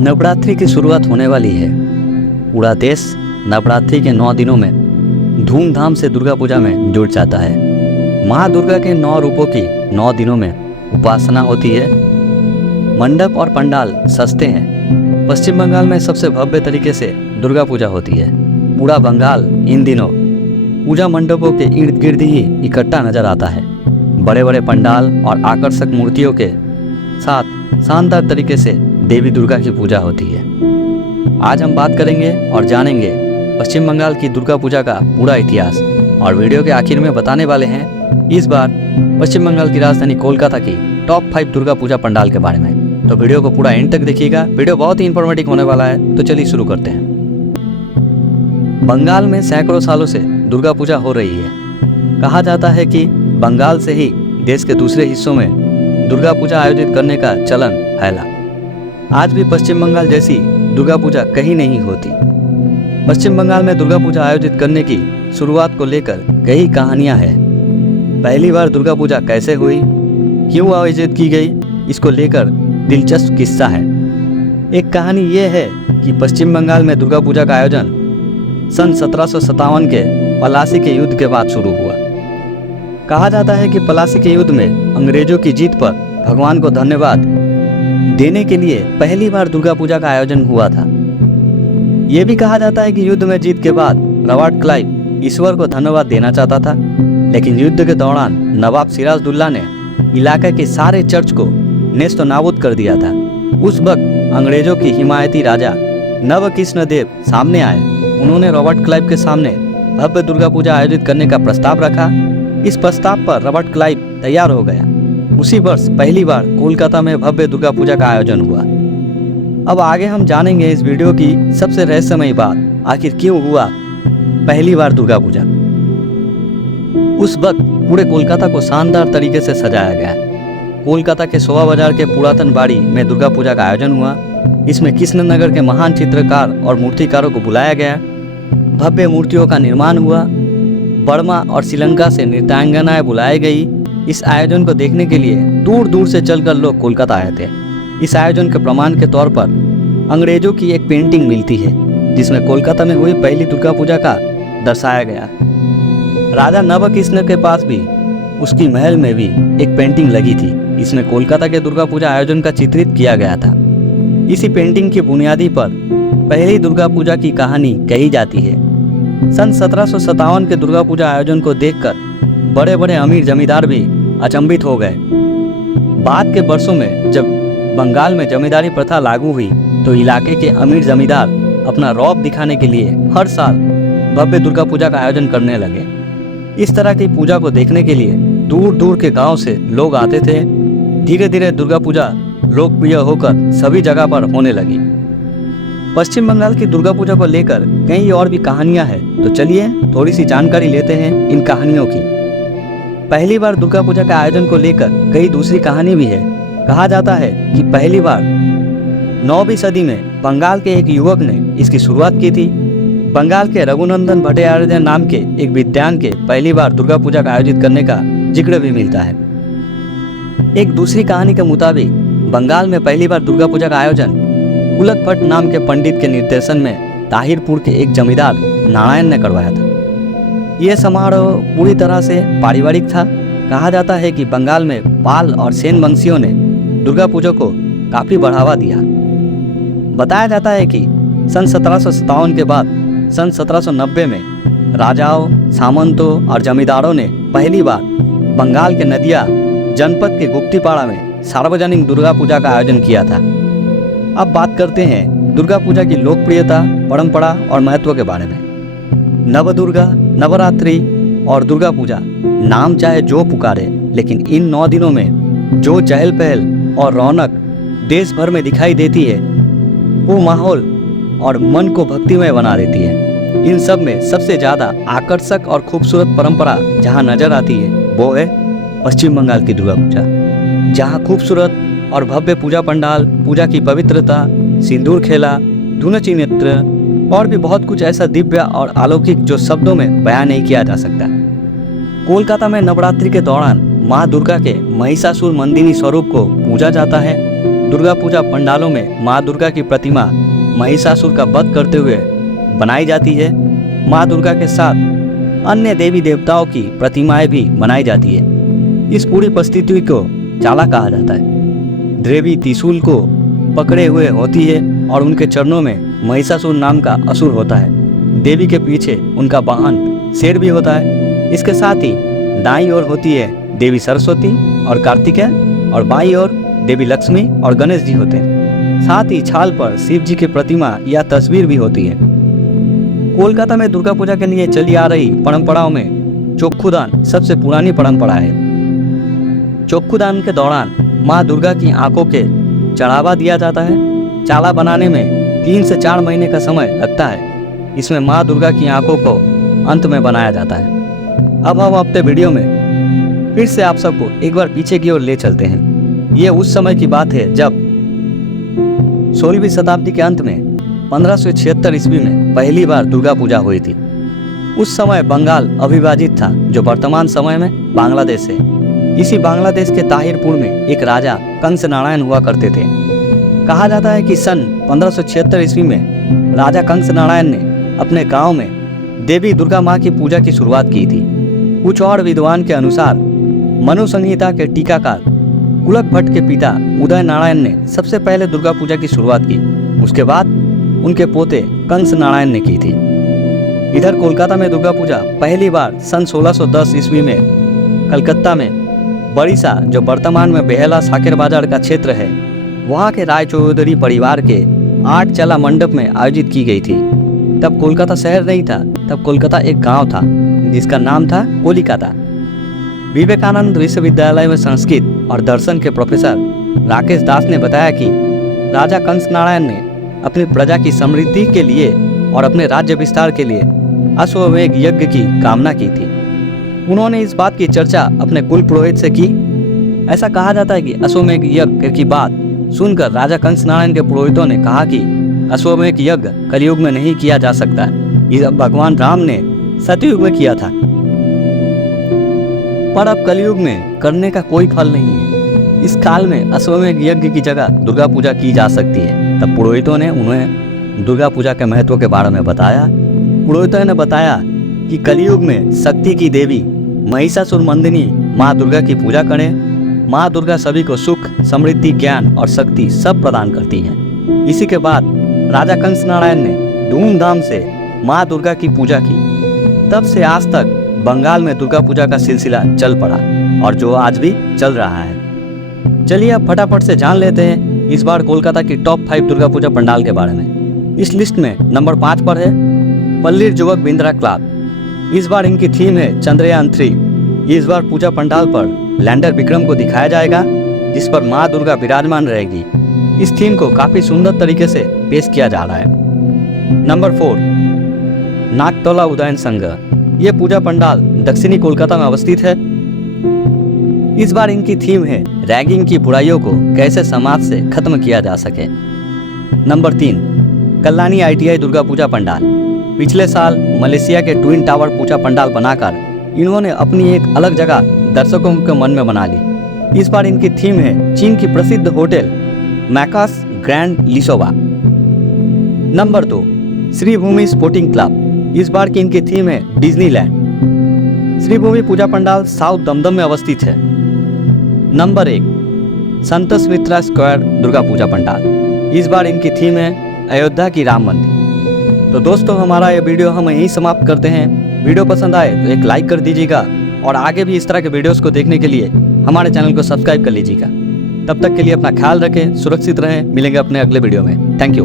नवरात्रि की शुरुआत होने वाली है। पूरा देश नवरात्रि के 9 दिनों में धूमधाम से दुर्गा पूजा में जुट जाता है। माँ दुर्गा के 9 रूपों की 9 दिनों में उपासना होती है। मंडप और पंडाल सस्ते हैं। पश्चिम बंगाल में सबसे भव्य तरीके से दुर्गा पूजा होती है। पूरा बंगाल इन दिनों पूजा मंडपों के इर्द गिर्द ही इकट्ठा नजर आता है। बड़े बड़े पंडाल और आकर्षक मूर्तियों के साथ शानदार तरीके से देवी दुर्गा की पूजा होती है। आज हम बात करेंगे और जानेंगे पश्चिम बंगाल की दुर्गा पूजा का पूरा इतिहास, और वीडियो के आखिर में बताने वाले हैं इस बार पश्चिम बंगाल की राजधानी कोलकाता की टॉप 5 दुर्गा पूजा पंडाल के बारे में। तो वीडियो को पूरा एंड तक देखिएगा। वीडियो बहुत ही इंफॉर्मेटिव होने वाला है, तो चलिए शुरू करते हैं। बंगाल में सैकड़ों सालों से दुर्गा पूजा हो रही है। कहा जाता है कि बंगाल से ही देश के दूसरे हिस्सों में दुर्गा पूजा आयोजित करने का चलन फैला। आज भी पश्चिम बंगाल जैसी दुर्गा पूजा कहीं नहीं होती। पश्चिम बंगाल में दुर्गा पूजा आयोजित करने की शुरुआत को लेकर कई कहानियां हैं। पहली बार दुर्गा पूजा कैसे हुई, क्यों आयोजित की गई, इसको लेकर दिलचस्प किस्सा है। एक कहानी यह है कि पश्चिम बंगाल में दुर्गा पूजा का आयोजन सन 1757 के पलासी के युद्ध के बाद शुरू हुआ। कहा जाता है कि पलासी के युद्ध में अंग्रेजों की जीत पर भगवान को धन्यवाद देने के लिए पहली बार दुर्गा पूजा का आयोजन हुआ था। ये भी कहा जाता है कि युद्ध में जीत के बाद रॉबर्ट क्लाइव ईश्वर को धन्यवाद देना चाहता था, लेकिन युद्ध के दौरान नवाब सिराजुद्दौला ने इलाके के सारे चर्च को नेस्त नाबूद कर दिया था। उस वक्त अंग्रेजों की हिमायती राजा नवकृष्ण देव सामने आए। उन्होंने रॉबर्ट क्लाइव के सामने भव्य दुर्गा पूजा आयोजित करने का प्रस्ताव रखा। इस प्रस्ताव पर रॉबर्ट क्लाइव तैयार हो गया। उसी वर्ष पहली बार कोलकाता में भव्य दुर्गा पूजा का आयोजन हुआ। अब आगे हम जानेंगे इस वीडियो की सबसे रहस्यमयी बात, आखिर क्यों हुआ पहली बार दुर्गा पूजा। उस वक्त पूरे कोलकाता को शानदार तरीके से सजाया गया। कोलकाता के शोभा बाजार के पुरातन बाड़ी में दुर्गा पूजा का आयोजन हुआ। इसमें कृष्णनगर के महान चित्रकार और मूर्तिकारों को बुलाया गया। भव्य मूर्तियों का निर्माण हुआ। बर्मा और श्रीलंका से नृत्यांगनाएं बुलाई गई। इस आयोजन को देखने के लिए दूर दूर से चलकर लोग कोलकाता आए थे। इस आयोजन के प्रमाण के तौर पर अंग्रेजों की एक पेंटिंग मिलती है, जिसमें कोलकाता में हुई पहली दुर्गा पूजा का दर्शाया गया। राजा नवकृष्ण के पास भी उसकी महल में भी एक पेंटिंग लगी थी। इसमें कोलकाता के दुर्गा पूजा आयोजन का चित्रित किया गया था। इसी पेंटिंग की बुनियादी पर पहली दुर्गा पूजा की कहानी कही जाती है। सन 1757 के दुर्गा पूजा आयोजन को देखकर बड़े बड़े अमीर जमींदार भी अचंभित हो गए। बाद के वर्षों में जब बंगाल में जमींदारी प्रथा लागू हुई, तो इलाके के अमीर जमींदार अपना रौब दिखाने के लिए हर साल भव्य दुर्गा पूजा का आयोजन करने लगे। इस तरह की पूजा को देखने के लिए दूर दूर के गांव से लोग आते थे। धीरे धीरे दुर्गा पूजा लोकप्रिय होकर सभी जगह पर होने लगी। पश्चिम बंगाल की दुर्गा पूजा को लेकर कई और भी कहानियां हैं, तो चलिए थोड़ी सी जानकारी लेते हैं इन कहानियों की। पहली बार दुर्गा पूजा के आयोजन को लेकर कई दूसरी कहानी भी है। कहा जाता है कि पहली बार 9वीं सदी में बंगाल के एक युवक ने इसकी शुरुआत की थी। बंगाल के रघुनंदन भट्टाचार्य नाम के एक विद्वान के पहली बार दुर्गा पूजा का आयोजित करने का जिक्र भी मिलता है। एक दूसरी कहानी के मुताबिक बंगाल में पहली बार दुर्गा पूजा का आयोजन उलक भट्ट नाम के पंडित के निर्देशन में ताहिरपुर के एक जमींदार नारायण ने करवाया था। यह समारोह पूरी तरह से पारिवारिक था। कहा जाता है कि बंगाल में पाल और सेन वंशियों ने दुर्गा पूजा को काफी बढ़ावा दिया। बताया जाता है कि सन 1757 के बाद सन 1790 में राजाओं, सामंतों और जमींदारों ने पहली बार बंगाल के नदिया जनपद के गुप्तीपाड़ा में सार्वजनिक दुर्गा पूजा का आयोजन किया था। अब बात करते हैं दुर्गा पूजा की लोकप्रियता, परंपरा और महत्व के बारे में। नवदुर्गा, नवरात्रि और दुर्गा पूजा नाम चाहे जो पुकारे, लेकिन इन 9 दिनों में जो चहल पहल और रौनक देश भर में दिखाई देती है, वो माहौल और मन को भक्तिमय बना देती है। इन सब में सबसे ज़्यादा आकर्षक और खूबसूरत परंपरा जहाँ नजर आती है, वो है पश्चिम बंगाल की दुर्गा पूजा। जहाँ खूबसूरत और भव्य पूजा पंडाल, पूजा की पवित्रता, सिंदूर खेला, धुनची नृत्य और भी बहुत कुछ ऐसा दिव्य और अलौकिक जो शब्दों में बयान नहीं किया जा सकता। कोलकाता में नवरात्रि के दौरान माँ दुर्गा के महिषासुर मंदिनी स्वरूप को पूजा जाता है। दुर्गा पूजा पंडालों में माँ दुर्गा की प्रतिमा महिषासुर का वध करते हुए बनाई जाती है। माँ दुर्गा के साथ अन्य देवी देवताओं की प्रतिमाएं भी बनाई जाती है। इस पूरी परिस्थिति को चाला कहा जाता है। देवी त्रिशूल को पकड़े हुए होती है और उनके चरणों में महिषासुर नाम का असुर होता है। देवी के पीछे उनका वाहन शेर भी होता है। इसके साथ ही दाईं ओर होती है देवी सरस्वती और कार्तिकेय और बाईं ओर देवी लक्ष्मी और गणेश जी होते हैं। साथ ही छाल पर शिव जी की प्रतिमा या तस्वीर भी होती है। कोलकाता में दुर्गा पूजा के लिए चली आ रही परंपराओं में चोखुदान सबसे पुरानी परंपरा है। चोखुदान के दौरान माँ दुर्गा की आंखों के चढ़ावा दिया जाता है। चाला बनाने में 3 से 4 महीने का समय लगता है। इसमें माँ दुर्गा की आंखों को अंत में बनाया जाता है। अब हम अपने वीडियो में फिर से आप सबको एक बार पीछे की ओर ले चलते हैं। ये उस समय की बात है जब 16वीं शताब्दी के अंत में 1576 ईस्वी में पहली बार दुर्गा पूजा हुई थी। उस समय बंगाल अविभाजित था, जो वर्तमान समय में बांग्लादेश है। इसी बांग्लादेश के ताहिरपुर में एक राजा कंस नारायण हुआ करते थे। कहा जाता है कि सन 1576 ईस्वी में राजा कंस नारायण ने अपने गांव में देवी दुर्गा माँ की पूजा की शुरुआत की थी। कुछ और विद्वान के अनुसार मनु संहिता के टीकाकार कुलक भट्ट के पिता उदय नारायण ने सबसे पहले दुर्गा पूजा की शुरुआत की। उसके बाद उनके पोते कंस नारायण ने की थी। इधर कोलकाता में दुर्गा पूजा पहली बार सन 1610 ईस्वी में कलकत्ता में बड़ीसा, जो वर्तमान में बेहला साकेर बाजार का क्षेत्र है, वहाँ के राय चौधरी परिवार के 8 चला मंडप में आयोजित की गई थी। तब कोलकाता शहर नहीं था, तब कोलकाता एक गांव था जिसका नाम था कोलिकाता। विवेकानंद विश्वविद्यालय में संस्कृत और दर्शन के प्रोफेसर राकेश दास ने बताया कि राजा कंस नारायण ने अपनी प्रजा की समृद्धि के लिए और अपने राज्य विस्तार के लिए अश्वमेध यज्ञ की कामना की थी। उन्होंने इस बात की चर्चा अपने कुल पुरोहित से की। ऐसा कहा जाता है कि अश्वमेध यज्ञ की बात सुनकर राजा कंस नारायण के पुरोहितों ने कहा कि अश्वमेध यज्ञ कलयुग में नहीं किया जा सकता। यह भगवान राम ने सतयुग में किया था, पर अब कलयुग में करने का कोई फल नहीं है। इस काल में अश्वमेध यज्ञ की जगह दुर्गा पूजा की जा सकती है। तब पुरोहितों ने उन्हें दुर्गा पूजा के महत्व के बारे में बताया। पुरोहितों ने बताया कि कलयुग में शक्ति की देवी महिषासुर मर्दिनी माँ दुर्गा की पूजा करें। माँ दुर्गा सभी को सुख, समृद्धि, ज्ञान और शक्ति सब प्रदान करती हैं। इसी के बाद राजा कंस नारायण ने धूमधाम से माँ दुर्गा की पूजा की। तब से आज तक बंगाल में दुर्गा पूजा का सिलसिला चल पड़ा और जो आज भी चल रहा है। चलिए अब फटाफट से जान लेते हैं इस बार कोलकाता की टॉप 5 दुर्गा पूजा पंडाल के बारे में। इस लिस्ट में नंबर 5 पर है पल्लीर युवक बिंद्रा क्लब। इस बार इनकी थीम है चंद्रयान 3। इस बार पूजा पंडाल पर लैंडर विक्रम को दिखाया जाएगा, जिस पर माँ दुर्गा विराजमान रहेगी। इस थीम को काफी सुंदर तरीके से पेश किया जा रहा है। नंबर 4 नागतोला उदयन संघ। ये पूजा पंडाल दक्षिणी कोलकाता में अवस्थित है। इस बार इनकी थीम है रैगिंग की बुराइयों को कैसे समाज से खत्म किया जा सके। Number 3 Kalyani ITI Durga Puja pandal. पिछले साल मलेशिया के ट्विन टावर पूजा पंडाल बनाकर इन्होंने अपनी एक अलग जगह दर्शकों के मन में बना ली। इस बार इनकी थीम है चीन की प्रसिद्ध hotel Macau's grand Lisboa. Number 2 Sreebhumi sporting club. इस बार की इनकी थीम है डिज्नीलैंड। श्रीभूमि पूजा पंडाल साउथ दमदम में अवस्थित है। Number 1 Santosh Mitra square Durga Puja pandal. इस बार इनकी थीम है अयोध्या की राम मंदिर। तो दोस्तों, हमारा ये वीडियो हम यहीं समाप्त करते हैं। वीडियो पसंद आए तो एक लाइक कर दीजिएगा और आगे भी इस तरह के वीडियोस को देखने के लिए हमारे चैनल को सब्सक्राइब कर लीजिएगा। तब तक के लिए अपना ख्याल रखें, सुरक्षित रहें। मिलेंगे अपने अगले वीडियो में। Thank you.